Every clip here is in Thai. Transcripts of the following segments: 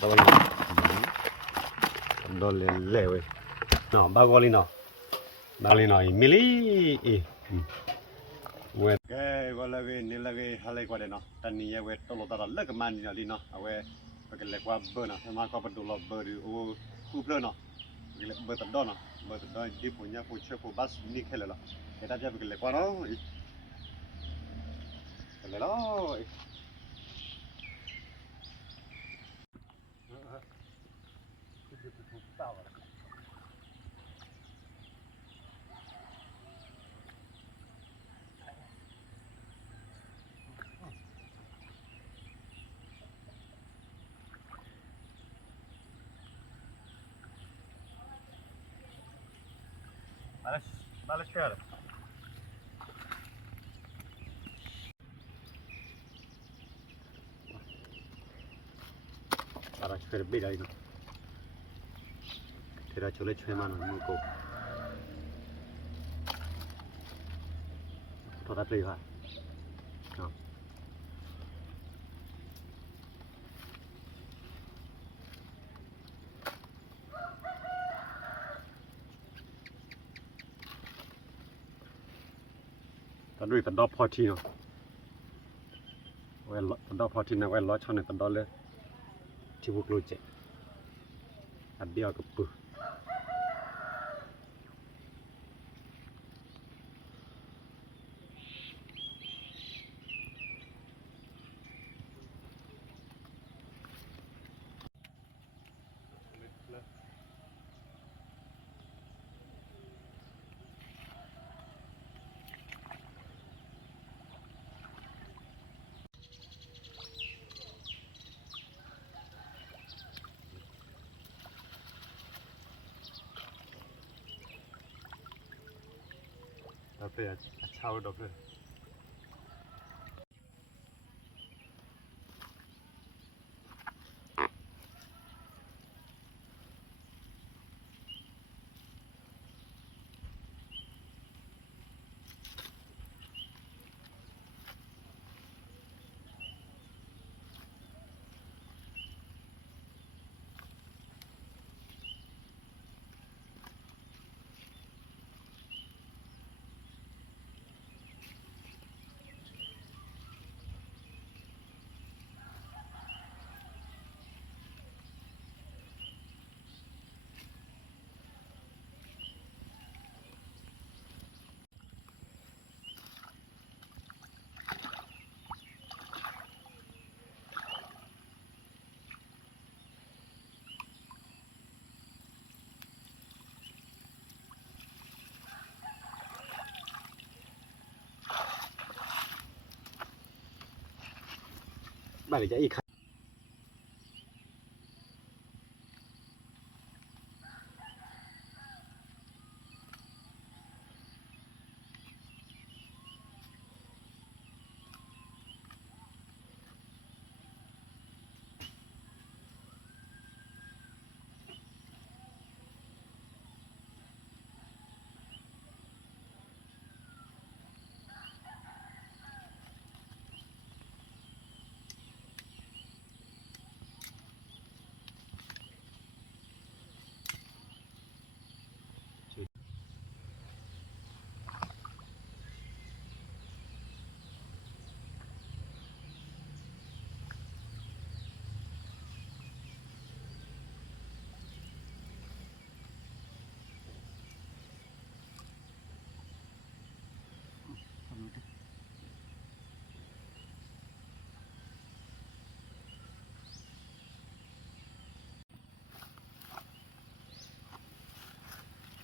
Tao đó lẹ vậy nó bao gò lên nó mili cái gọi là cái này là cái halai qua đây nó tani ya cái tolo tara lek man ni nó cái lek qua bơ nó mà qua bơ đồ bơ đi ô khu bơ nó cái lek bơ tập đó nó bơ tập đó đi punya punya pu bas ni khele la cái ta cái lek qua nó cái đó Balash kaya Balash kaya bida ino Tera chole chwe mano nuko Thoda play ha Tao đuổi tao đop party nó Well tao đop party nó well lo cho này tao đo lên Chỉ buộc lôi chạy Ăn đeo cái bự Tao phải chào đọc lên Bà để chạyอีก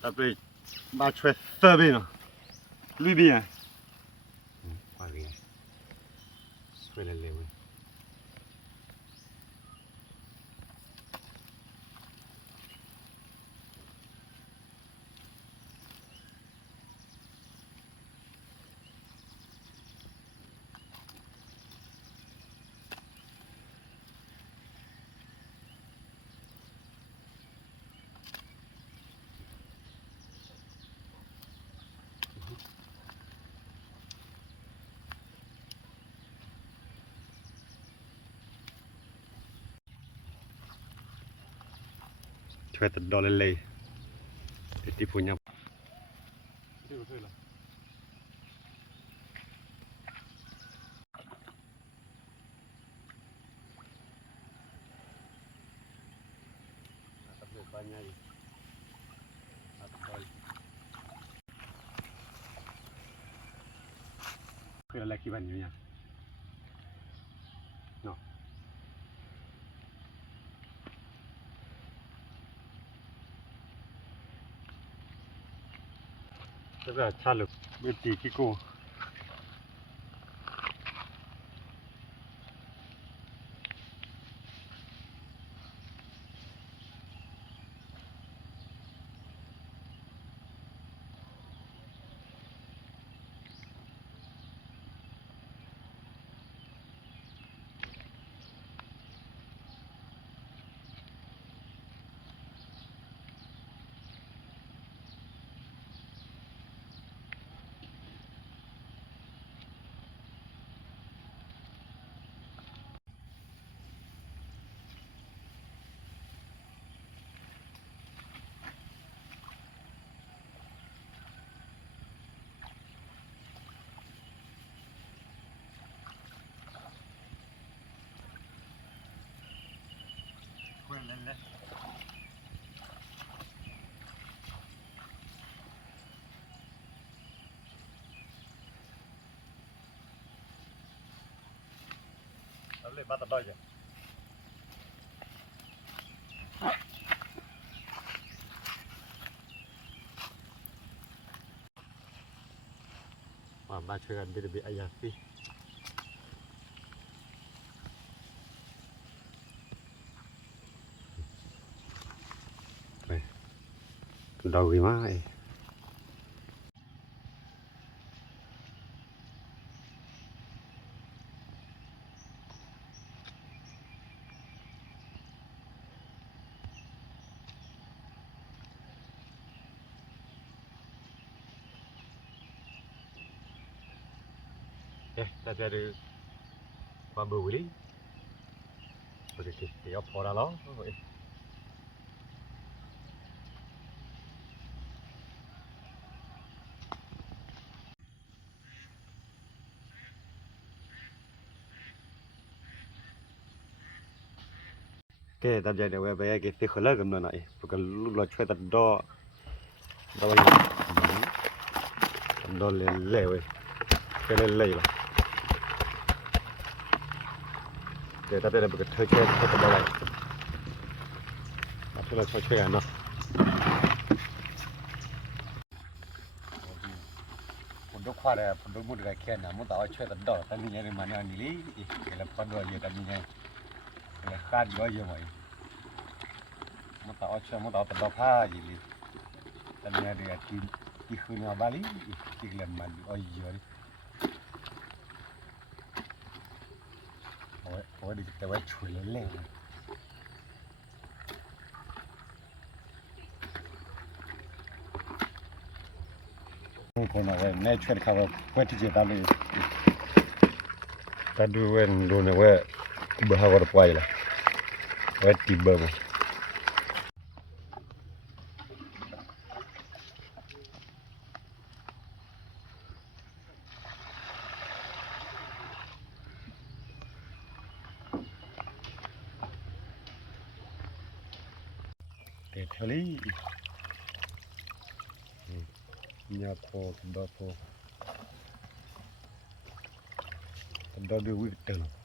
Après, bah, tu fais fermer là. Lui bien. Pas bien. Soit le lait, oui. ช่วยตัดดอกเลยที่พูดยังคืออะไรกี่วันอยู่เนี่ยเนาะแล้วก็ชาลุกเบตีกิโก้แล้วเลยบ้าตัดดอยจ้ะมาช่วยกันบิดอายาสิดอกวิมาแต่จะดูความบุรีโอเคเดี๋ยวพอแล้วแกตัดใจเดี๋ยวไปแกติดขลุ่ยกันหน่อยเพราะกันลูกเราช่วยตัดดอกดอกเล่เว้ยแกเล่หรอเดี๋ยวตัดใจเดี๋ยวไปช่วยตัดดอกอะไรมาช่วยเราช่วยกันเนาะผมดูควาเลยผมดูมุดกันแค่น่ะมุดเอาช่วยตัดดอกแต่นี่ยังมันยังนี่เลยเดี๋ยวพอดูเยอะแต่นี่ยังเดี๋ยวขาดเยอะไหมมุดเอาช่วยมุดเอาตัดดอกผ้าอยู่เลยแต่นี่เดี๋ยวที่คืนมาบาลีที่เล่นมันเอาเยอะโอ้ยดิแต่ว่าช่วยเล่นคนเอาไว้แม่ช่วยเขาเพื่อที่จะตามเลยแต่ดูเว้นดูเนี่ยว่าบ้าวันปล่อยละว่าตีบ้ามั้งเด็ดทะเลเนี่ยพอดอพอดอดูวิเตอร์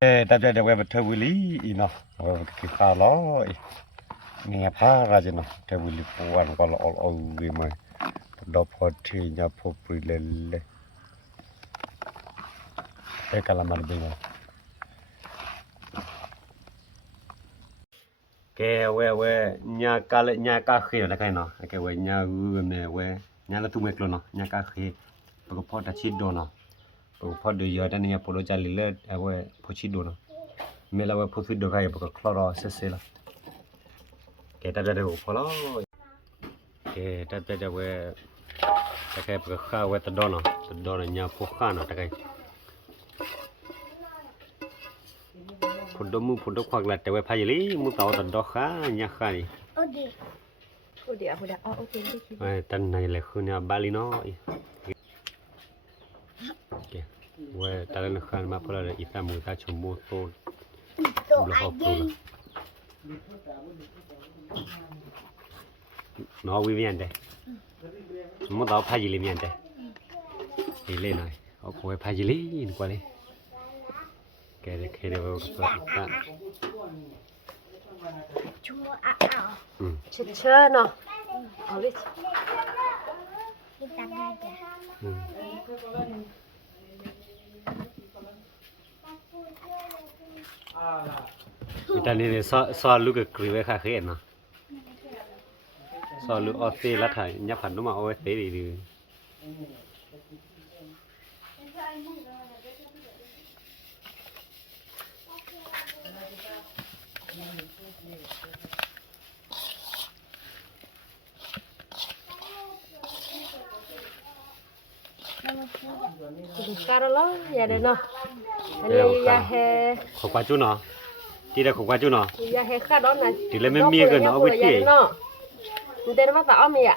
แต่เดี๋ยวไปเทวิลีอีเนาะคือข้าวล้อเนี่ยพาราจเนาะเทวิลีปวนก็เอาวิมาดอพอที่ญาพปริเลเลกะละมันบิงแกเวญากาเขนะไกเนาะแกเวญาเมเวญาละตุเมกโลเนาะญากาเขปกพอตะชิดโดเนาะปกพอดยอดเนี่ยปโลจาลิเลเวพอชิดโดเนาะเมลาเวพอชิดโดไกปกคลอรอเซละแกตะเดโพลอแกตะเดเวตะไกปกข้าเวตะดอเนาะตะดอญาพอข้าเนาะตะไกผลดมือผลดควักละแต่ว่าพายลีมือเต่าตัดดอกข้าเนี่ยข้านี่โอเดียวอ๋อโอเคได้คิดไอ้ตันไหนเลยคือเนี่ยบาลีน้อยโอเคเว้ยตาเล่นข้ามาพอละอีตามือตาชมมือโตบล็อกตัวน้องวิเวียนเด้มือเต่าพายลีเวียนเด้อีเล่หน่อยเอาคุยพายลีนี่กว่าเลยแกจะเคยได้ว่าก็ตัดชั่วโมงเชื่อเนาะเอาดิกินตามได้จ้ะอีตานี่ซอลูกกรีไว้ค่ะเคยเห็นเนาะซอลูกออสเตรเลียถ่ายยับผันนุ่มมาออสเตรเลียดีการล้ออย่าเด้เนาะอันนี้ยาแฮขอบคุณจุเนาะที่ได้ขอบคุณจุเนาะยาแฮค่าดอนน่ะที่เลยไม่มีกันเนาะเอาไปเที่ยวเนาะมันเดินมาแต่อ้อมีอ่ะ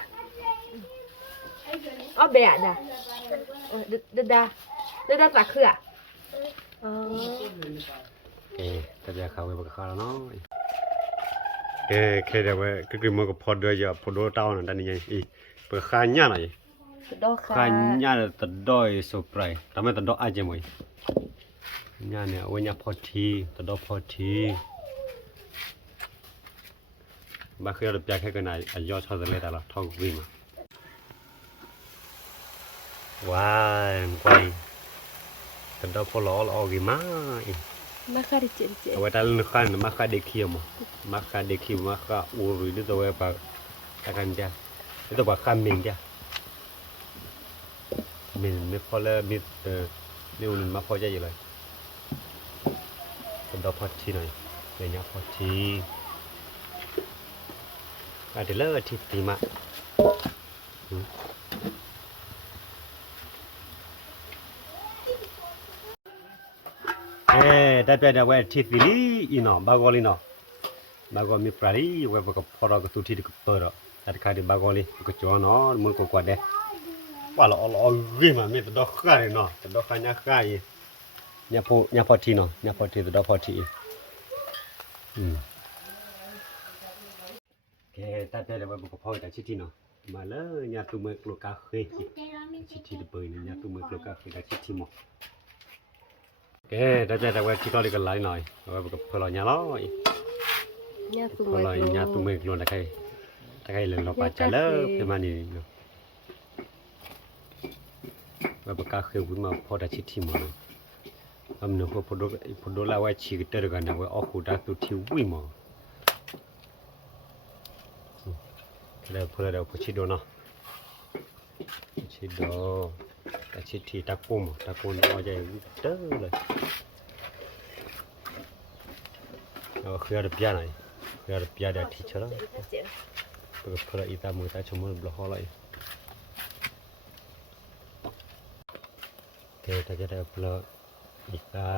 อ้อเบียดอ่ะเด็ดตักคืออ่ะอ๋อแต่จะเข้าไปบอกเขาแล้วเนาะเคยได้ว่าคือมันก็พอด้วยจะพอด้วยเต้านั่นนี่ไงอีเปิดข้าญ่าหน่อยข้าญ่าตัดด้อยสุปไรทำไมตัดด้อยอาจจะมั้ยญ่าเนี่ยวันญ่าพอทีตัดด้อยพอทีบางครั้งเราอยากให้กันนายยอดชอบจะเล่นแต่ละท้องวิ่งมาว้าวไปตัดด้อยพอล้อเอากี่มามาค่ะดิเจเอาไว้ตาลุ่นขันมาค่ะเด็กเขียวมาค่ะเด็กเขียวมาค่ะอูรุยนี่ตัวไว้ปากตะกันจ้ะนี่ตัวปากข้ามมิงจ้ะมิงไม่พอแล้วมินี่อุ่นมาพอใจอยู่เลยเป็นดอกพอทีหน่อยเป็นยาพอทีเดี๋ยวเลิกทีตีมาได้เป็นเอาไว้ที่ฟิลีอีเนาะบางอลีเนาะบางอมีปลาลีไว้พวกพอเราก็ตุทีก็ตัวเราแต่ใครที่บางอลีก็จวนเนาะมันก็กว่าเด้ว่าเราเอาวิ่งมามีแต่ดอกข้าเนาะแต่ดอกข้าเนี่ยข้าอีเนี่ยพอทีเนาะเนี่ยพอทีแต่ดอกพอทีแกแต่ได้ไว้พวกพอแต่ชิทีเนาะมาเลยเนี่ยตัวมือกลูกกาเคยชิทีเปิดเนี่ยตัวมือกลูกกาเคยได้ชิทีหมดได้ว่าที่ตอนนี้ก็ไล่หน่อยว่าแบบพอเราเนี่ยล้อพอเราเนี่ยตุ้มเมกลงตะไคร้เลยเราปัจจัยแล้วประมาณนี้เนาะว่าประกาศเคยวิ่งมาพอได้ชิดที่หมดเลยอำเนาพอดูแล้วว่าชีวิตเดินกันนะว่าออกหูดักตัวที่วิ่งมาแล้วพอเราพอชิดโดเนาะชิดโดแต่ชิดที่ตะปุ่มเอาใจเด้อเลยเอาเครื่องเปียหน่อยเครื่องเปียเดี๋ยวที่เชื่อเปิดเพื่ออีตามือตาชมมือบล็อกอะไรถ้าจะได้เพื่ออีตา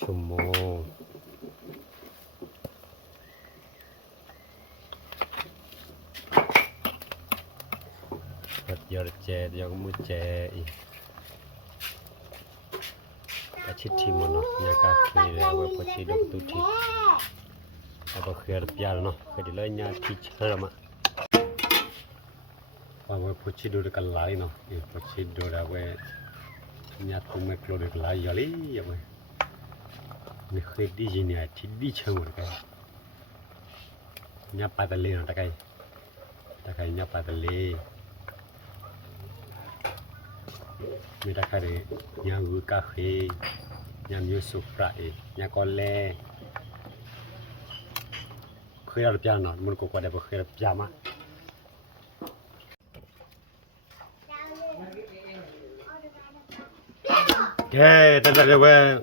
ชมมือยอดเจดยอดมือเจอีอาชิตทีมันเนาะเนี่ยก็คือเอาไว้พอชีดอกตุทีเอาไปเคลียร์เปียเนาะเคยได้เลยเนี่ยที่เชื่อมา qua với phụ chi đồ được cái lái nó phụ chi đồ là về nhà tôi mới đồ được lái giờ lý vậy mình khơi đi gì nè thì đi chơi một cái nhà ba tờ lê nó ta cái nhà ba tờ lê người ta khai đấy nhà uống cà phê nhà mua súp rải nhà con lê khơi ra được chưa nó muốn qua đây vào khơi được chưa mà cái ta ra về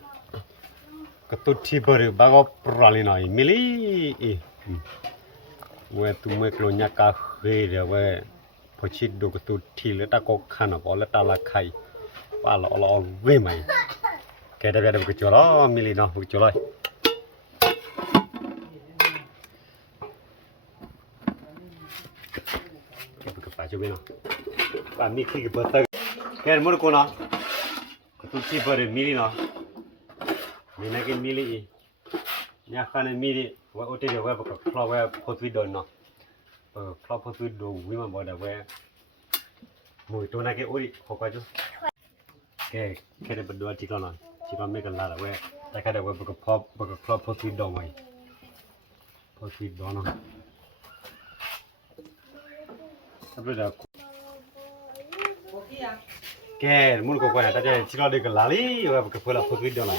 cái tụt chi bự bao gồm prali nói mili về tụi mình lo nhà cà phê rồi vềพอชิดดูกระตุ้นทีแล้วตาก็ขันอ่ะพอแล้วตาละไข่ป้าละละเว้ยไหมแกได้แบบกระจกล้อมิลิเนาะกระจกเลยกระป๋าช่วยเนาะป้ามีคลิกเปิดตึกแกมันกูเนาะกระตุ้นที่เปิดมิลิเนาะมีนักกินมิลิเนี่ยขันมิลิว่าโอเทเดี๋ยวว่าพอว่าพอทวีดอนเนาะครอบครัวดูวิมานบอดเวมวยตัวนั้นแกโอ้ยขอไปจุแกได้ไปดูจิกลอนจิกลอนไม่กันลาเวแต่แค่ได้เวบกครอบครัวทวีดอนไว้พอทวีดอนเนาะถ้าเป็นแบบแกมุนก็ควรแต่จะจิกลอนเด็กลาลีเวบกครัวละพอทวีดอนไว้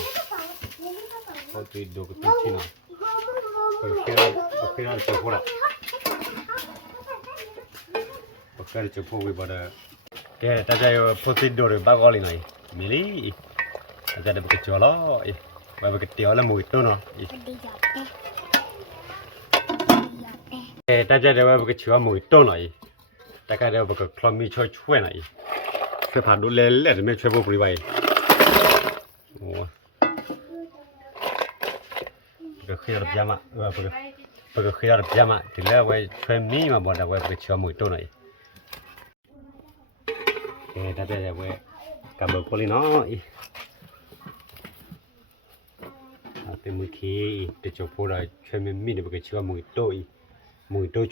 พอทวีดอนก็ตุ้งชินะแค่ได้เจอพวกเราก็จะพูดว่าเด้อแกแต่ใจพูดติดโดดบ้ากอลิหน่อยมิลี่แต่ใจเด็กจะล้อว่าไปเที่ยวแล้วมวยตัวเนาะแต่ใจเด็กว่าไปเที่ยวมวยตัวหน่อยแต่ก็เดี๋ยวไปคลอมมีช่วยหน่อยช่วยผ่านดูแลเล่นไม่ช่วยพวกบริวารโอ้ก็เคยรับยามาไปเคยรับยามาถึงแล้วไว้ช่วยมีมาบอกว่าไปเที่ยวมวยตัวหน่อยแต่จะเว้ยกับเบอร์พอลีน้อยเป็นมือขี้แต่จบพอได้ช่วยมันมีเดี๋ยวไปช่วยมือโต้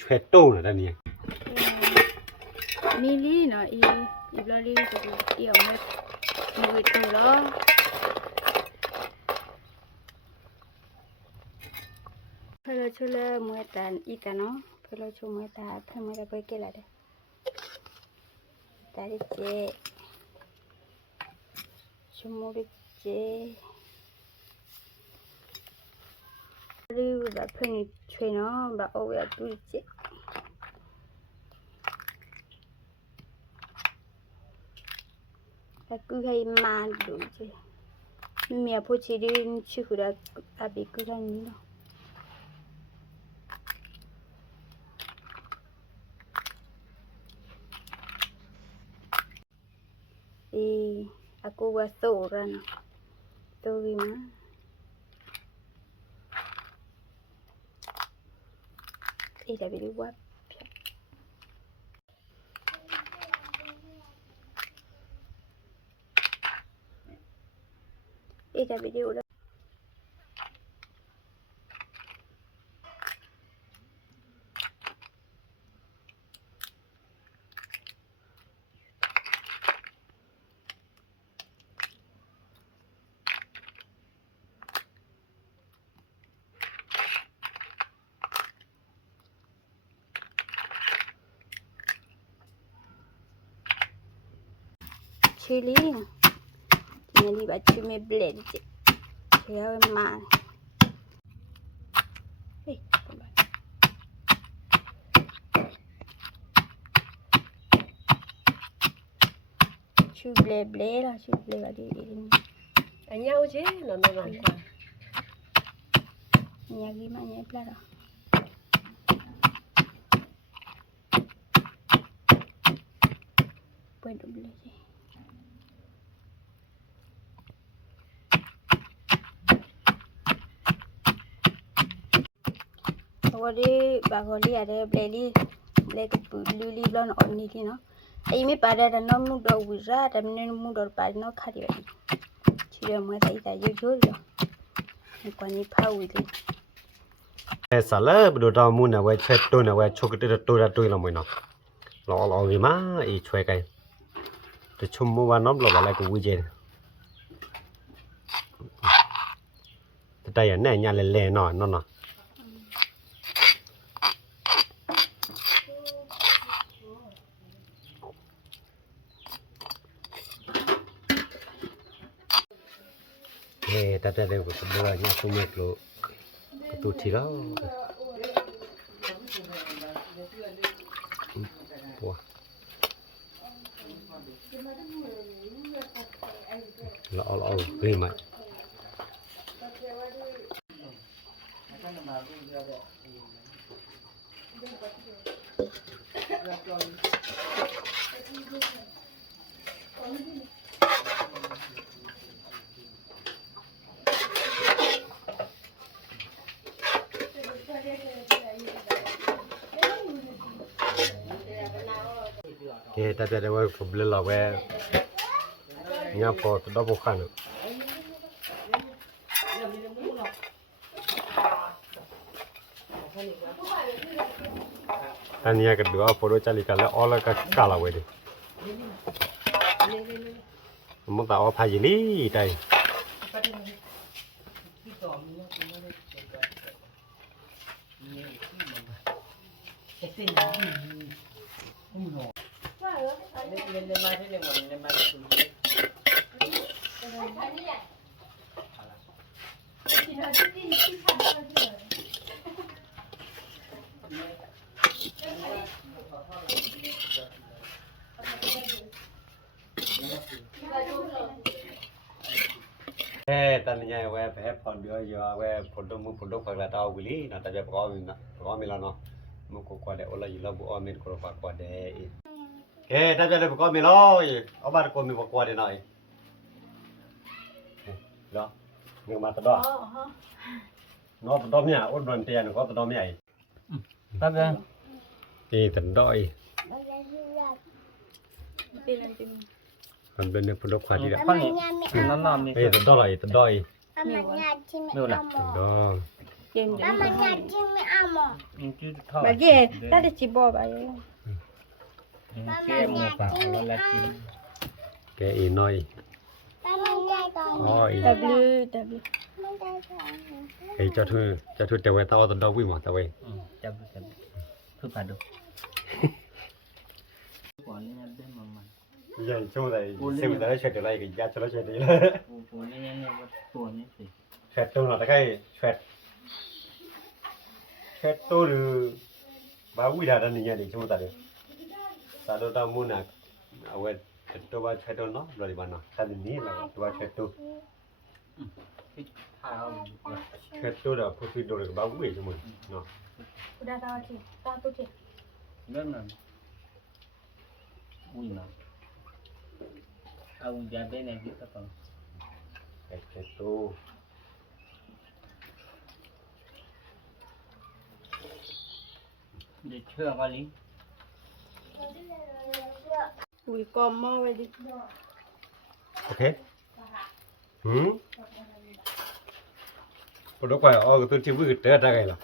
ช่วยโต้นะท่านเนี่ยมิลิเนาะอีบลาลีจะเดี่ยวมือตัวล้อเพื่อช่วยมือตาอีตาเนาะเพื่อช่วยมือตาเพื่อมือตาไปเกล้าเด้ตาดิเจชมดิเจรีบแบบเพื่อนช่วยเนาะแบบเอาไว้ดูเจแต่กูให้มาดูเจมีเมียพูดชีดินชื่อคุณอาบิกุรันนี่เนาะaku waso ran to gima ida bili wap ida bili udah chili ini di baca me blend ya man chu ble lah chu ble tadi ini nhau chứ nó ngon quá nhà gimana ya pelara puedo beli Goli bagoli ada beli ke luli blon on ni no ai mi pada da no mu do wira da ni mu do pa no khari ba chi ya mo dai da yo yo yo ni kwa ni pha wi li sala bdo da mu na we che to na we chok te to da to la mo no lo gì má ý chơi cái tôi chum mua vào nó là lại cũng vui chơi đây này nhà lè nọ nó ta đây của tôi là nhà tôi nhặt luôn tôi chỉ đó lọ ghê mày ta đây là của bê lò về nhà phò tôi đắp bộ khăn anh nhà cái đứa phô chali cả là all cả là vậy đi muốn tạo phải gì đi đây tận nhà về phải phòn đưa giờ về phòn đông phải là tao gửi lý là taoจะcó mình là nó một cuộc qua để ở lại là bộ mình có phải qua để taoจะcó mình lo ởบ้านคนมีqua để này đó nhưng mà tao đó nó tao nhá ôn đoàn tiền có tao nhảy tao ra thì tao đòi còn bên này phòn đông qua đi đã nó nằm đi tao đòi đâu là đó bà gì ta để chỉ bỏ bà cái ý nói ôi W cái cho thôi tao tao đâu quý mà tao vậy cứ phải được giờ chỗ này xem tới chuyện này cái giá cho nó chuyện đấy chuyện tôi là cái chuyện tôi được bao nhiêu đàn anh nhà đi chúng ta được sao đâu tao muốn là ở bên tôi bao chuyện tôi nó rồi bạn nào sao mình nghĩ là tôi bao chuyện tôi là phụ thuộc được bao nhiêu cho mình nó udah tahu sih tahu sih rất là ui mà ông ra bên này biết các con chuyện tôi để chưa qua lý ui con mau về đi ok tôi đâu phải tôi chỉ vừa tới ra cái là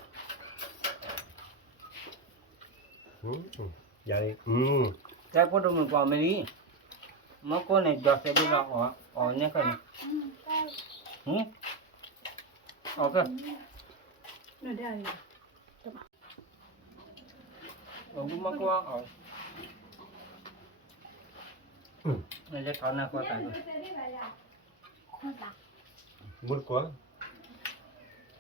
vậy cái có đâu mình qua mấy đi mà con này đọt sẽ đi vào ở nhé cái này ok nó đây cũng mắc quá ở này chắc chắn là qua tại muốn quá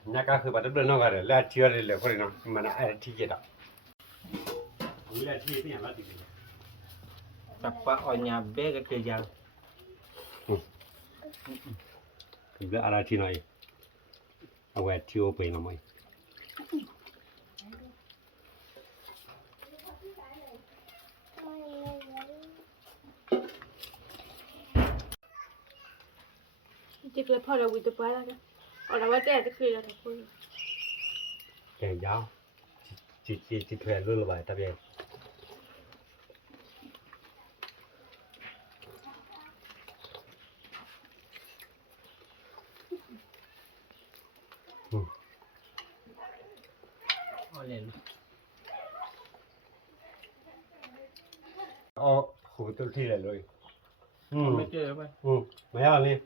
nhà cá khơi bắt được nó cái là chưa rồi là cái nó mà nó ai thi gì đó nghĩ là thi cái nhà là gì tập qua ở nhà bé cái thời gian cái là ai thi này ở ngoài thiêu bể nó mày chỉ cần phơi là được quá rồi ở đâu vậy thì khi là được kèn giáo chỉ thuê luôn là bài tập về lên อ๋อหูตัวที่เลยไม่เจอไป ไม่เอาเลย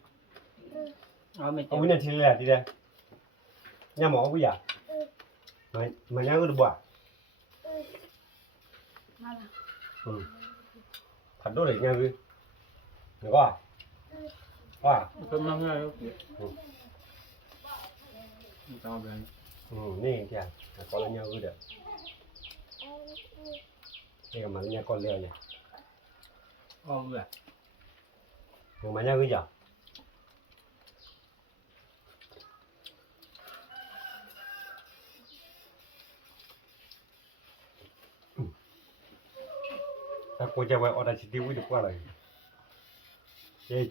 ไม่เจ เอา อ วินาทีแรกทีเดียวย่าหมอกูอยากมันย่างก็ดูบ่ มาละ ผัดด้วยเลยง่ายเลยเดี๋ยวก็ว่า ก็มั่งง่ายตามเลย นี่จ้ะก็เลยง่ายเลยเด้อนี่ก็มันง่ายก็เร็วเนี่ย อ๋อเบื่อ มันง่ายเลยจ้ะถ้ากูจะไปออเดอร์ชิดวิ่งดีกว่าเลย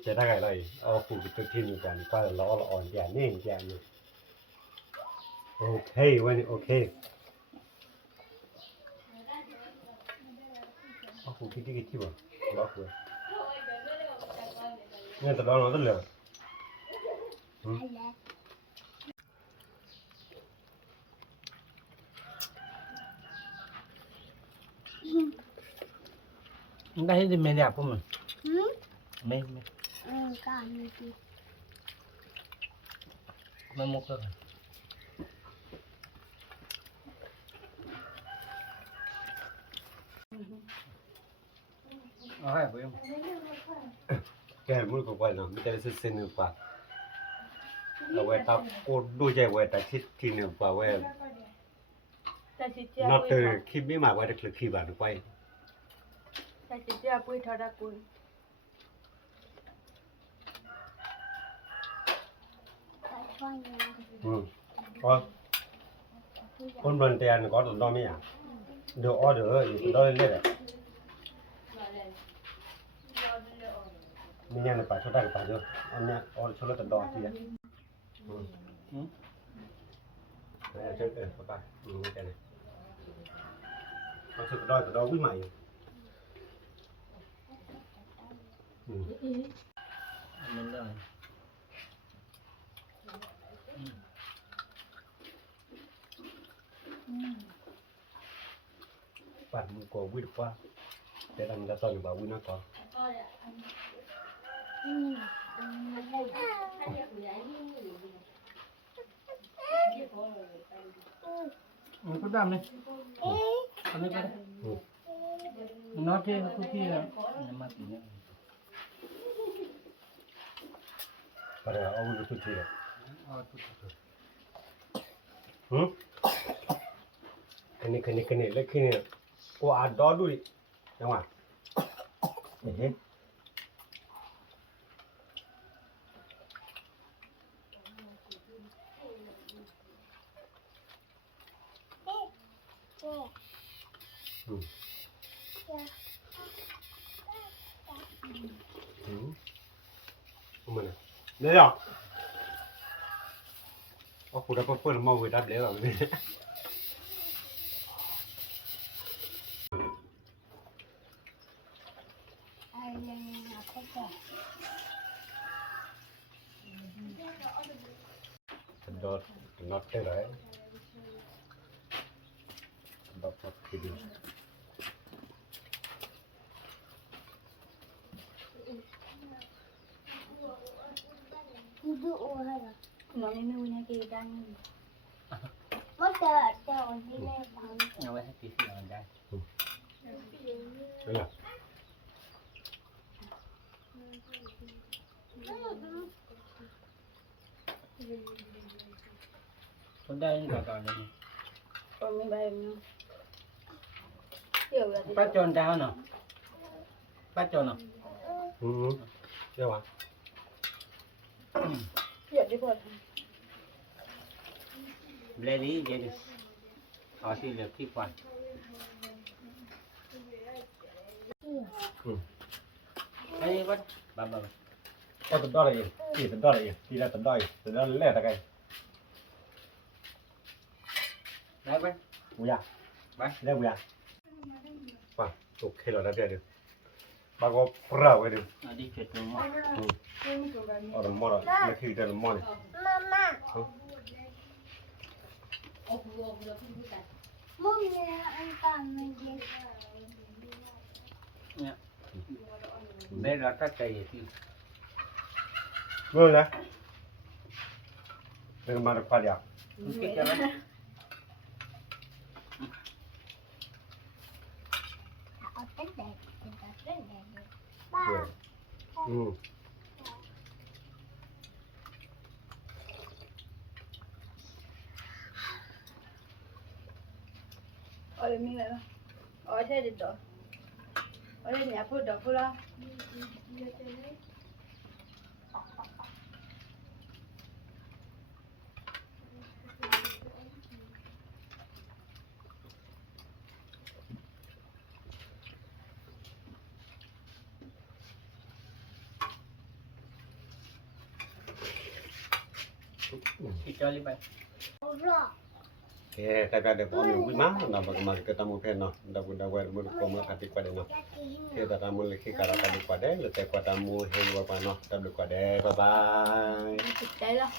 จะได้ไงเลยเอาฟูกิตัวที่นี่ก่อนก็ล้อละอ่อนแก่นี่แก่นี่โอเควันนี้โอเคเอาฟูกิที่กี่บ่ล้อฟูเนี่ยแต่ล้อเราต้องเหลือ ได้ที่ไม่ได้พวกมันไม่ การนี่ดิ ไม่มุกเลยเอาให้ไปยัง แกมันก็ว่าเนาะมันจะเส้นๆกว่าเอาไว้ตับโคดูใจไว้แต่ชิดทีนึงกว่าไว้ แต่สิเจีย นับ ปุ้ เตอย คลิปนี้มาไว้แต่คลิปขี้บาดไป แต่สิเจียปุ้ยทอดกุล ช่วยนะ ก็คนบันเตียนก็ต้องมีอ่ะเดี๋ยวออเดอร์อยู่ต้องเรื่อยมีงานในป่าชดได้ป่าเยอะอันเนี้ยออชดแล้วแต่ดอกทีอ่ะเชิญป่าไม่แค่ไหนเอาชดแต่ดอกวิ่งใหม่มันได้ ป่ามันก็วิ่งกว่าแต่ทำจะต่ออยู่ป่าวิ่งนักกว่า มันก็ได้ไหมอันนี้ก็ได้น็อตที่ทุกที่แล้วมาตีเนี่ย ป่าเอาวิ่งทุกทีเลย อ๋อทุกที คันนี้แล้วคืนนี้กูอาดอดูดิจังหวะมันเนี่ยเอาคุณรับเปิดมาเวดับเลยหรอเนี่ย Dot not right. Dot not kidding. nó lên nuôi này thì đang mất chờ đi lên phòng เอาไว้ให้ตีเสียงได้ Đấy là คนได้ก่อนเลย còn mấy bài nữa hiểu là ป้าจนดาวเนาะป้าจนเนาะ Đâu à? hiểu đi vượt เบลลี่เดี๋ยวดิเอาที่เหลือที่ก่อนไอ้วัดบ้า Có tận đó là gì? Chỉ tận đó là gì? Chỉ là tận đó lẻ ta cái. ได้ไหม Ui à? Bye. Lẻ ui à? Wow, ok rồi đã được. Bà có prao cái được. เอาดีเกิดตรงนี้ Ở đằng mò rồi, nó khi ra đằng mò này. mama mông nè anh tạm mình đi Bé là các cây thì เบิ่งนะเบิ่งมาตะควาเดียว cái cho nó เอาเต้นแดงเป็นตาเต้นแดงเลย อืม ở đây mình lại ở đây được rồi ở đây nhà phụ được phụ lo ที่จอลิไป โอเคแต่แต่พอมีวิมานะบักมาเกตามุเพนเนาะดาบุดาเวรมุลโกมคาติกวาเดเนาะเคตามุลคิการาคาติกวาเดเลเตควาตามูเฮงวาปาเนาะตาบุกวาเดบ๊ายบาย thực tế đâu